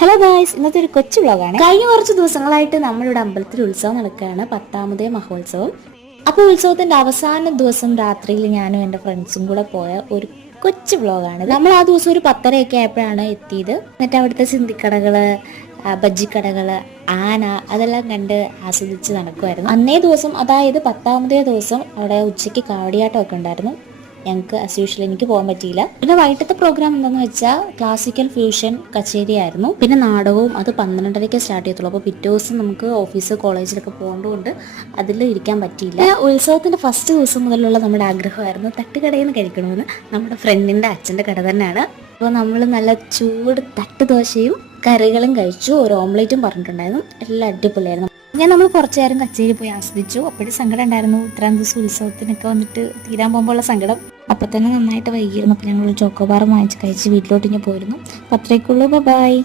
Hello guys, ഇന്നത്തെ ഒരു കൊച്ചു വ്ളോഗാണ്. കഴിഞ്ഞ കുറച്ച് ദിവസങ്ങളായിട്ട് നമ്മളിവിടെ അമ്പലത്തിൽ ഉത്സവം നടക്കുകയാണ്, 10ാമത് മഹോത്സവം. അപ്പോൾ ഉത്സവത്തിന്റെ അവസാന ദിവസം രാത്രിയിൽ ഞാനും എൻ്റെ ഫ്രണ്ട്സും കൂടെ പോയ ഒരു കൊച്ചു വ്ളോഗാണ്. നമ്മൾ ആ ദിവസം ഒരു 10:30 ആയപ്പോഴാണ് എത്തിയത്. എന്നിട്ട് അവിടുത്തെ സിന്ധിക്കടകള്, ബജ്ജിക്കടകള്, ആന അതെല്ലാം കണ്ട് ആസ്വദിച്ച് നടക്കുമായിരുന്നു. അന്നേ ദിവസം, അതായത് 10ാമതേ ദിവസം അവിടെ ഉച്ചയ്ക്ക് കാവടിയാട്ടം ഒക്കെ ഉണ്ടായിരുന്നു. ഞങ്ങൾക്ക് ആസ് യൂഷ്വൽ എനിക്ക് പോകാൻ പറ്റിയില്ല. പിന്നെ വൈകിട്ടത്തെ പ്രോഗ്രാം എന്താണെന്ന് വെച്ചാൽ ക്ലാസിക്കൽ ഫ്യൂഷൻ കച്ചേരി ആയിരുന്നു. പിന്നെ നാടകവും അത് 12:30 സ്റ്റാർട്ട് ചെയ്യത്തുള്ളൂ. അപ്പോൾ പിറ്റേ ദിവസം നമുക്ക് ഓഫീസ് കോളേജിലൊക്കെ പോകേണ്ടതുകൊണ്ട് അതിൽ ഇരിക്കാൻ പറ്റിയില്ല. ഉത്സവത്തിന്റെ ഫസ്റ്റ് ദിവസം മുതലുള്ള നമ്മുടെ ആഗ്രഹമായിരുന്നു തട്ടുകടയിൽ നിന്ന് കഴിക്കണമെന്ന്. നമ്മുടെ ഫ്രണ്ടിന്റെ അച്ഛൻ്റെ കട തന്നെയാണ്. അപ്പോൾ നമ്മൾ നല്ല ചൂട് തട്ട് ദോശയും കറികളും കഴിച്ചു. ഒരു ഓംലേറ്റും പറഞ്ഞിട്ടുണ്ടായിരുന്നു. എല്ലാം അടിപൊളിയായിരുന്നു. നമ്മൾ കുറച്ചു നേരം കച്ചേരി പോയി ആസ്വദിച്ചു. അപ്പോഴും സങ്കടം ഉണ്ടായിരുന്നു, ഇത്രാം ദിവസം ഉത്സവത്തിനൊക്കെ വന്നിട്ട് തീരാൻ പോകുമ്പോഴുള്ള സങ്കടം. അപ്പം തന്നെ നന്നായിട്ട് വൈകിയിരുന്നു. അപ്പോൾ ഞങ്ങൾ ചോക്കോബാർ വാങ്ങിച്ച് കഴിച്ച് വീട്ടിലോട്ട് ഇങ്ങനെ പോയിരുന്നു. അപ്പോൾ അത്രയ്ക്കുള്ളൂ. ബൈ.